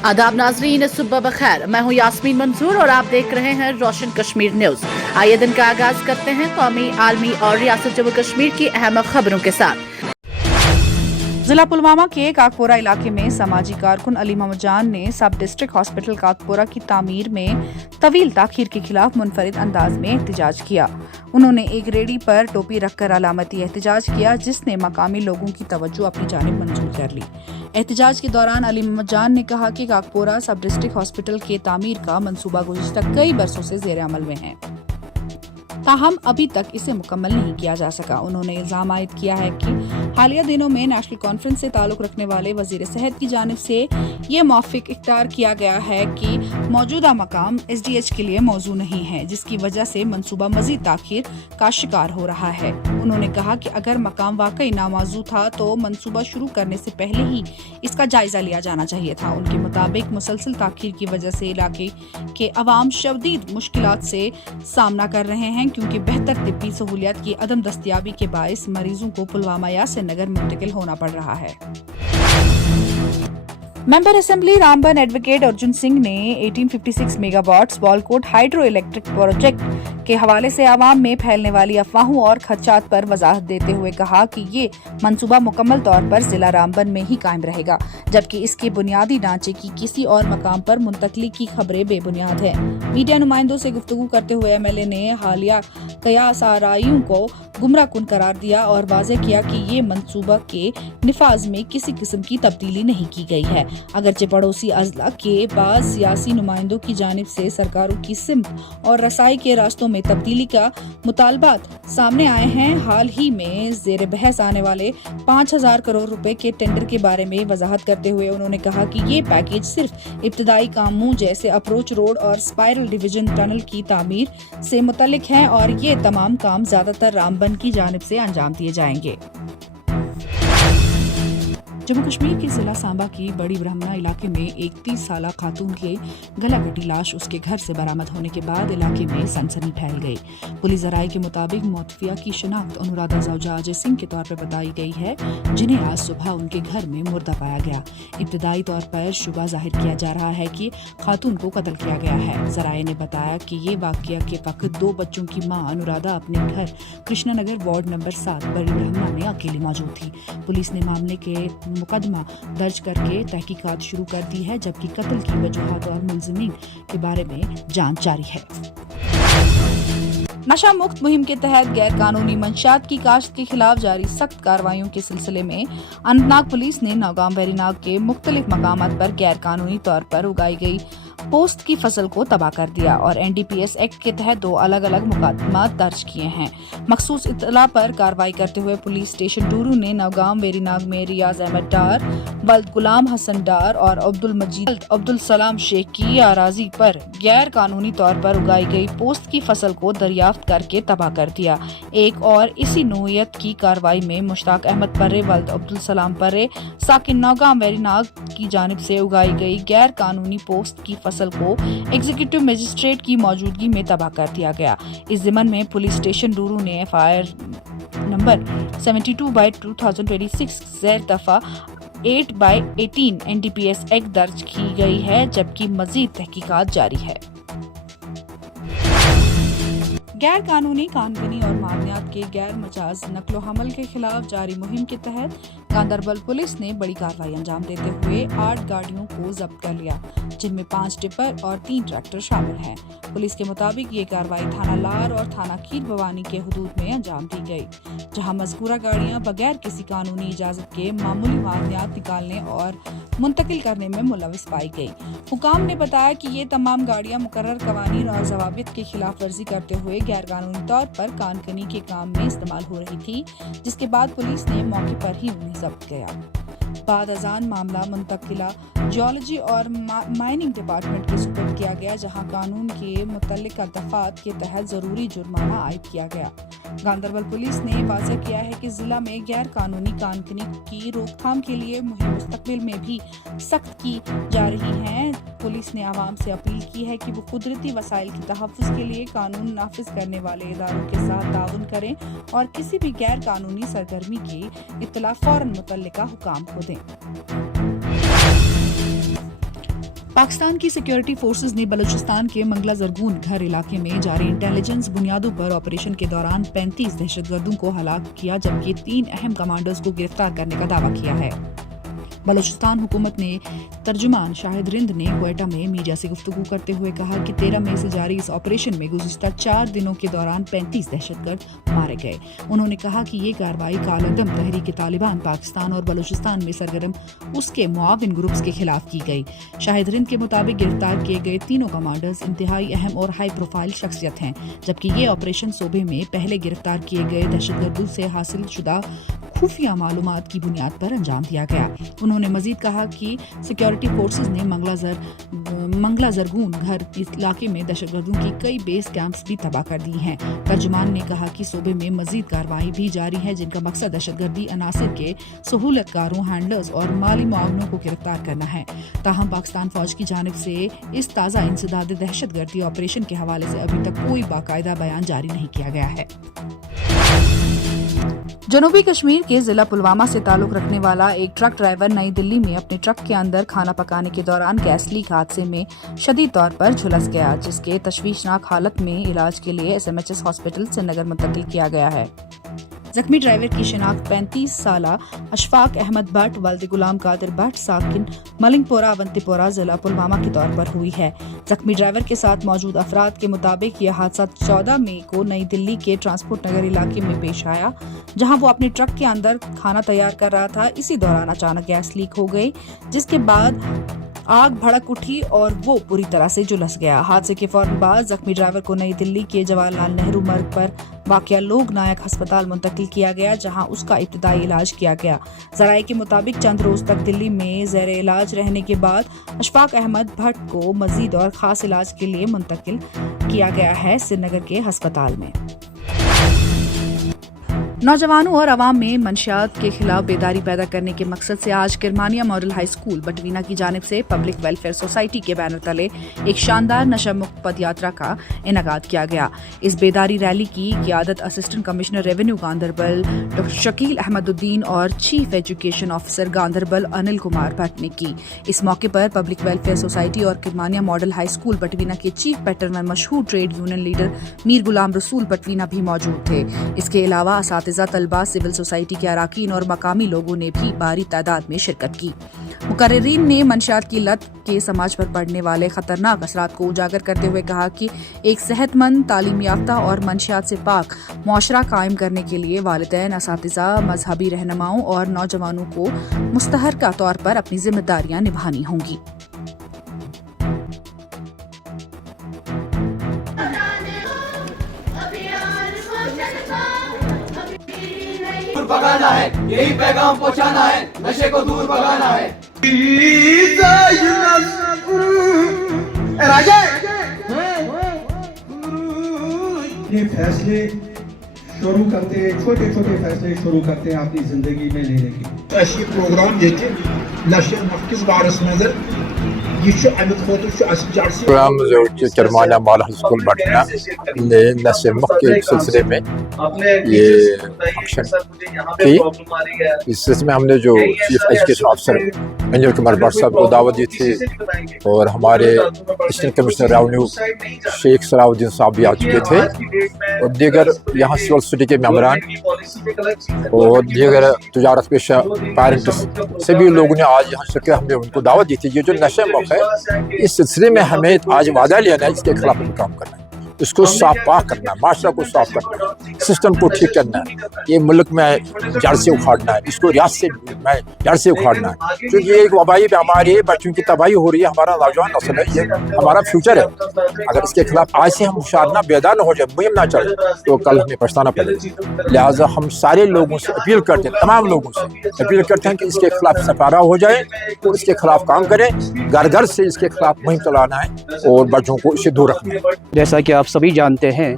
आदाब नाजरीन, सुबह बखैर। मैं हूँ यास्मीन मंसूर और आप देख रहे हैं रोशन कश्मीर न्यूज। आइए दिन का आगाज करते हैं कौमी, आलमी और रियासत जम्मू कश्मीर की अहम खबरों के साथ। जिला पुलवामा के काकपोरा इलाके में समाजी कारकुन अली मोहम्मद जान ने सब डिस्ट्रिक्ट हॉस्पिटल काकपोरा की तामीर में तवील ताखीर के खिलाफ मुनफरिद अंदाज में एहतजाज किया। उन्होंने एक रेडी पर टोपी रखकर अलामती एहतजाज किया, जिसने मकामी लोगों की तवज्जो अपनी जानिब मंजूर कर ली। एहतजाज के दौरान अली मोहम्मद जान ने कहा कि काकपोरा सब डिस्ट्रिक्ट हॉस्पिटल के तामीर का मंसूबा गुज़िश्ता कई बरसों से ज़ेर अमल में है, ताहम अभी तक इसे मुकम्मल नहीं किया जा सका। उन्होंने इल्जाम आयद किया है कि हालिया दिनों में नेशनल कॉन्फ्रेंस से ताल्लुक रखने वाले वजीर सेहत की जानिब से ये मौफिक इख्तियार किया गया है कि मौजूदा मकाम SDH के लिए मौजू नहीं है, जिसकी वजह से मंसूबा मजीद ताखीर का शिकार हो रहा है। उन्होंने कहा कि अगर मकाम वाकई नामौजू था तो मंसूबा शुरू करने से पहले ही इसका जायजा लिया जाना चाहिए था। उनके मुताबिक मुसलसल ताखीर की वजह से इलाके के अवाम शदीद मुश्किलात से सामना कर रहे हैं, क्योंकि बेहतर तिब्बी सहूलियात की अदम दस्तयाबी के बायस मरीजों को पुलवामा या श्रीनगर मुंतकिल होना पड़ रहा है। Member assembly Ramban advocate Arjun Singh ने 1856 megawatts Balakot hydro electric project के हवाले से आवाम में फैलने वाली अफवाहों और खदशात पर वजाहत देते हुए कहा कि ये मंसूबा मुकम्मल तौर पर जिला रामबन में ही कायम रहेगा, जबकि इसके बुनियादी ढांचे की किसी और मकाम पर मुंतकली की खबरें बेबुनियाद हैं। मीडिया नुमाइंदों से गुफ्तगू करते हुए MLA ने हालिया कयास आराइयों को गुमराहकुन करार दिया और वाज़ेह किया कि ये मंसूबा के निफाज में किसी किस्म की तब्दीली नहीं की गई है। अगरचे पड़ोसी अजला के बाद सियासी नुमाइंदों की जानिब से सरकारों की सिमत और रसाई के रास्तों में तब्दीली का मुतालबात सामने आए हैं। हाल ही में जेर बहस आने वाले 5,000 करोड़ रुपए के टेंडर के बारे में वजाहत करते हुए उन्होंने कहा कि ये पैकेज सिर्फ इब्तदाई कामों जैसे अप्रोच रोड और स्पाइरल डिवीजन टनल की तामीर से मुतल्लिक है और ये तमाम काम ज्यादातर रामबन की जानिब से अंजाम दिए जाएंगे। जम्मू कश्मीर के जिला सांबा की बड़ी ब्रह्मना इलाके में एक 30 साल खातून की गला कटी लाश उसके घर से बरामद होने के बाद इलाके में सनसनी फैल गई। पुलिस जराये के मुताबिक मोतफिया की शिनाख्त अनुराधा जौजा अजय सिंह के तौर पर बताई गई है, जिन्हें आज सुबह उनके घर में मुर्दा पाया गया। इब्तदाई तौर पर शुबा जाहिर किया जा रहा है कि खातून को कत्ल किया गया है। जराये ने बताया कि ये वाकया के वक्त 2 बच्चों की मां अनुराधा अपने घर कृष्णनगर वार्ड नंबर 7 बड़ी ब्रह्मना में अकेली मौजूद थी। पुलिस ने मामले के मुकदमा दर्ज करके तहकीकात शुरू कर दी है, जबकि कत्ल की वजूहात और मुलजिमीन के बारे में जांच जारी है। नशा मुक्त मुहिम के तहत गैर कानूनी मंशियात की काश्त के खिलाफ जारी सख्त कार्रवाइयों के सिलसिले में अनंतनाग पुलिस ने नौगाम वेरीनाग के मुख्तलिफ मकामात पर गैर कानूनी तौर पर उगाई गई पोस्त की फसल को तबाह कर दिया और NDPS एक्ट के तहत 2 अलग अलग मुकदमा दर्ज किए हैं। मखसूस इत्तला पर कार्रवाई करते हुए पुलिस स्टेशन टूरू ने नौगाम वेरीनाग में रियाज अहमद डार, वल्द गुलाम हसन डार और अब्दुल मजीद अब्दुल सलाम शेख की अराजी पर गैर कानूनी तौर पर उगाई गई पोस्त की फसल को दरियाफ्त करके तबाह कर दिया। एक और इसी नोयत की कार्रवाई में मुश्ताक अहमद पर्रे, वल्द अब्दुल सलाम पर्रे, साकिन नौगाम वेरीनाग की जानिब से उगाई गई गैर कानूनी पोस्त की फसल को एग्जीक्यूटिव मजिस्ट्रेट की मौजूदगी में तबाह कर दिया गया। इस ज़िमन में पुलिस स्टेशन डूरू ने FIR नंबर 72/2026 ज़ेर दफा 8/18 NDPS एक्ट दर्ज की गई है, जबकि मजीद तहकीकात जारी है। गैर कानूनी कानूनी और मादनियात के गैर मजाज नकलो हमल के खिलाफ जारी मुहिम के तहत गांदरबल पुलिस ने बड़ी कार्रवाई अंजाम देते हुए 8 गाड़ियों को जब्त कर लिया, जिनमें 5 टिपर और 3 ट्रैक्टर शामिल हैं। पुलिस के मुताबिक ये कार्रवाई थाना लार और थाना खीर भवानी के हुदूद में अंजाम दी गई, जहां मज़कूरा गाड़ियां बगैर किसी कानूनी इजाजत के मामूली मादनियात निकालने और मुंतकिल करने में मुलविस पाई गई। हुकाम ने बताया कि ये तमाम गाड़ियां मुकर्रर कवानीन और ज़वाबित की खिलाफ वर्जी करते हुए गैर कानूनी तौर पर कानकनी के काम में इस्तेमाल हो रही थी, जिसके बाद पुलिस ने मौके पर ही उन्हें जब्त किया। बाद अजान मामला मुंतकिला जियोलॉजी और माइनिंग डिपार्टमेंट के सुपुर्द किया गया, जहां कानून के मुतल्लिका दफात के तहत जरूरी जुर्माना आयद किया गया। गांदरबल पुलिस ने वाज़ेह किया है कि जिला में गैर कानूनी कानकनी की रोकथाम के लिए मुहिम मुस्तकबिल में भी सख्त की जा रही है। पुलिस ने आवाम से अपील की है कि वो कुदरती वसाइल के तहफ़्फ़ुज़ के लिए कानून नाफिज करने वाले इदारों के साथ ताउन करें और किसी भी गैर कानूनी सरगर्मी की इत्तला फौरन मुतल्लिका हुकाम को दें। पाकिस्तान की सिक्योरिटी फोर्सेज ने बलूचिस्तान के मंगला जरगून घर इलाके में जारी इंटेलिजेंस बुनियादों पर ऑपरेशन के दौरान 35 दहशतगर्दों को हलाक किया, जबकि 3 अहम कमांडर्स को गिरफ्तार करने का दावा किया है। बलूचिस्तान हुकूमत ने तर्जुमान शाहिद रिंद ने क्वेटा में मीडिया से गुफ्तगू करते हुए कहा कि 13 मई से जारी इस ऑपरेशन में गुज़िश्ता 4 दिनों के दौरान 35 दहशतगर्द मारे गए। उन्होंने कहा कि ये कार्रवाई कालअदम तहरीक तालिबान पाकिस्तान और बलूचिस्तान में सरगर्म उसके मुआविन ग्रुप्स के खिलाफ की गई। शाहिद रिंद के मुताबिक गिरफ्तार किए गए तीनों कमांडर्स इंतहाई अहम और हाई प्रोफाइल शख्सियत हैं, जबकि ये ऑपरेशन सूबे में पहले गिरफ्तार किए गए दहशतगर्दों से हासिल शुदा खुफिया मालूमात की बुनियाद पर अंजाम दिया गया। उन्होंने मजीद कहा कि सिक्योरिटी फोर्सेज ने मंगला जरगून घर इलाके में दहशतगर्दों की कई बेस कैंप्स भी तबाह कर दी हैं। तर्जुमान ने कहा कि सूबे में मजीद कार्रवाई भी जारी है, जिनका मकसद दहशतगर्दी अनासर के सहूलतकारों, हैंडलर्स और माली मुआवनों को गिरफ्तार करना है। ताहम पाकिस्तान फौज की जानिब से इस ताज़ा इंसदाद दहशतगर्दी ऑपरेशन के हवाले से अभी तक कोई बाकायदा बयान जारी नहीं किया गया है। जनूबी कश्मीर के जिला पुलवामा से ताल्लुक रखने वाला एक ट्रक ड्राइवर नई दिल्ली में अपने ट्रक के अंदर खाना पकाने के दौरान गैस लीक हादसे में शदीद तौर पर झुलस गया, जिसके तशवीशनाक हालत में इलाज के लिए SMHS हॉस्पिटल श्रीनगर मुंतकिल किया गया है। जख्मी ड्राइवर की शिनाख्त 35 साला अशफाक अहमद भट्ट वल्द गुलाम कादिर भट्ट साकिन मलिंगपोरा अवंतीपोरा जिला पुलवामा के तौर पर हुई है। जख्मी ड्राइवर के साथ मौजूद अफराद के मुताबिक यह हादसा 14 मई को नई दिल्ली के ट्रांसपोर्ट नगर इलाके में पेश आया, जहां वो अपने ट्रक के अंदर खाना तैयार कर रहा था। इसी दौरान अचानक गैस लीक हो गई, जिसके बाद आग भड़क उठी और वो पूरी तरह से झुलस गया। हादसे के फौरन बाद जख्मी ड्राइवर को नई दिल्ली के जवाहरलाल नेहरू मार्ग पर वाक़िया लोक नायक अस्पताल मुंतकिल किया गया, जहां उसका इब्तिदाई इलाज किया गया। ज़राए के मुताबिक चंद रोज तक दिल्ली में ज़ेर इलाज रहने के बाद अशफाक अहमद भट्ट को मजीद और खास इलाज के लिए मुंतकिल किया गया है श्रीनगर के अस्पताल में। नौजवानों और आवाम में मंशियात के खिलाफ बेदारी पैदा करने के मकसद से आज किरमानिया मॉडल हाई स्कूल बटवीना की जानिब से पब्लिक वेलफेयर सोसाइटी के बैनर तले एक शानदार नशा मुक्त पद यात्रा का इनेकाद किया गया। इस बेदारी रैली की क़ियादत assistant commissioner revenue Ganderbal doctor Shakeel Ahmaduddin और chief education officer Ganderbal Anil Kumar Bhat ने की। इस मौके पर पब्लिक वेलफेयर सोसाइटी और Kirmania model high school Batwina के चीफ पैटर्न व मशहूर trade union leader Mir Ghulam Rasool Batwina भी मौजूद थे। इसके अलावा तलबा, सिविल सोसाइटी के अराकीन और मकामी लोगों ने भी भारी तादाद में शिरकत की। मुकर्रिरीन ने मंशियात की लत के समाज पर पड़ने वाले खतरनाक असरात को उजागर करते हुए कहा कि एक सेहतमंद, तालीम याफ्ता और मंशियात से पाक मुआशरा कायम करने के लिए वालिदैन, असातिज़ा, मजहबी रहनुमाओं और नौजवानों को मुस्तहरका तौर पर अपनी जिम्मेदारियां निभानी होंगी। भगाना है, यही पैगाम पहुंचाना है, नशे को दूर भगाना है। ये फैसले शुरू करते हैं, छोटे छोटे फैसले शुरू करते हैं अपनी जिंदगी में लेने की। ऐसी प्रोग्राम ये नशे मुक्तिस बारस नजर प्रोग्राम जो किरमानिया मॉडल हाई स्कूल बटवीना ने नशे मुक्त के सिलसिले में ये फंक्शन की। इस सिलसिले में हमने जो chief education officer Anil Kumar Bhatt साहब को दावत दी थी और हमारे assistant commissioner revenue Sheikh Salahuddin साहब भी आ चुके थे और दीगर यहाँ सिविल सोसाइटी के मेंबरान और दीगर तजारत पेशा पेरेंट्स सभी लोगों ने आज यहाँ शिरकत, हमने उनको दावत दी थी। ये जो नशे मुक्त है, इस सिलसिले में हमें आज वादा लेना है, इसके खिलाफ काम करना है, इसको साफ पाक करना है, माशरा को साफ करना है, सिस्टम को ठीक करना है, ये मुल्क में जड़ से उखाड़ना है, इसको रियासत से जड़ से उखाड़ना है, क्योंकि ये एक वबाई बीमारी है, बच्चों की तबाही हो रही है, हमारा नौजवान नस्ल है, ये हमारा फ्यूचर है। अगर इसके खिलाफ आज से हम होशियार ना, बेदार ना हो जाए, मुहिम ना चले, तो कल हमें पछताना पड़ेगा। लिहाजा हम सारे लोगों से अपील करते हैं, तमाम लोगों से अपील करते हैं कि इसके खिलाफ सफारा हो जाए और इसके खिलाफ काम करें, घर घर से इसके खिलाफ मुहिम चलाना है और बच्चों को इससे दूर रखना है। जैसा कि आप सभी जानते हैं,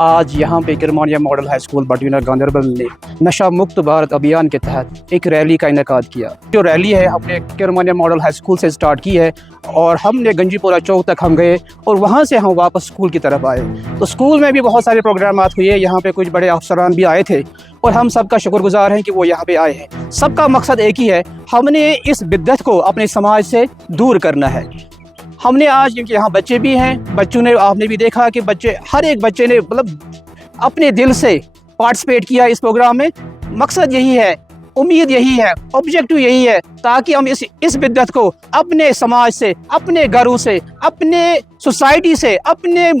आज यहाँ पे किरमानिया मॉडल हाई स्कूल बटवीना गांधरबल ने नशा मुक्त भारत अभियान के तहत एक रैली का इनेकाद किया। जो रैली है हमने किरमानिया मॉडल हाई स्कूल से स्टार्ट की है और हमने गंजीपुरा चौक तक हम गए और वहाँ से हम वापस स्कूल की तरफ आए। तो स्कूल में भी बहुत सारे प्रोग्राम हुए, यहाँ पे कुछ बड़े अफसरान भी आए थे और हम सबका शुक्रगुजार हैं कि वो यहाँ पे आए हैं। सबका मकसद एक ही है, हमने इस बिद्दत को अपने समाज से दूर करना है। हमने आज, क्योंकि यहाँ बच्चे भी हैं, बच्चों ने, आपने भी देखा कि बच्चे, हर एक बच्चे ने मतलब अपने दिल से पार्टिसिपेट किया इस प्रोग्राम में। मकसद यही है, उम्मीद यही है, ऑब्जेक्टिव यही है, ताकि हम इस बिद्दत को अपने समाज से, अपने घरों से, अपने सोसाइटी से, अपने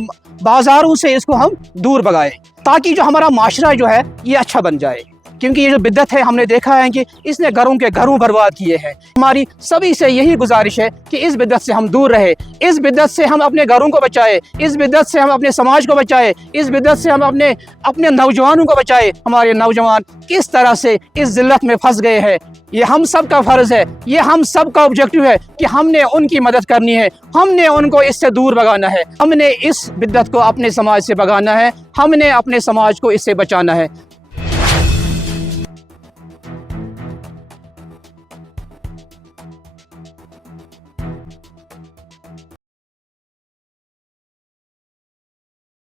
बाज़ारों से इसको हम दूर भगाएं, ताकि जो हमारा माशरा जो है ये अच्छा बन जाए। क्योंकि ये जो बिद्दत है, हमने देखा है कि इसने घरों के घरों बर्बाद किए हैं। हमारी सभी से यही गुजारिश है कि इस बिद्दत से हम दूर रहे, इस बिद्दत से हम अपने घरों को बचाए, इस बिद्दत से हम अपने समाज को बचाए, इस बिद्दत से हम अपने नौजवानों को बचाए। हमारे नौजवान किस तरह से इस जिल्लत में फंस गए हैं, ये हम सब का फ़र्ज़ है, ये हम सब का ऑब्जेक्टिव है कि हमने उनकी मदद करनी है, हमने उनको इससे दूर भगाना है, हमने इस बिद्दत को अपने समाज से भगाना है, हमने अपने समाज को इससे बचाना है।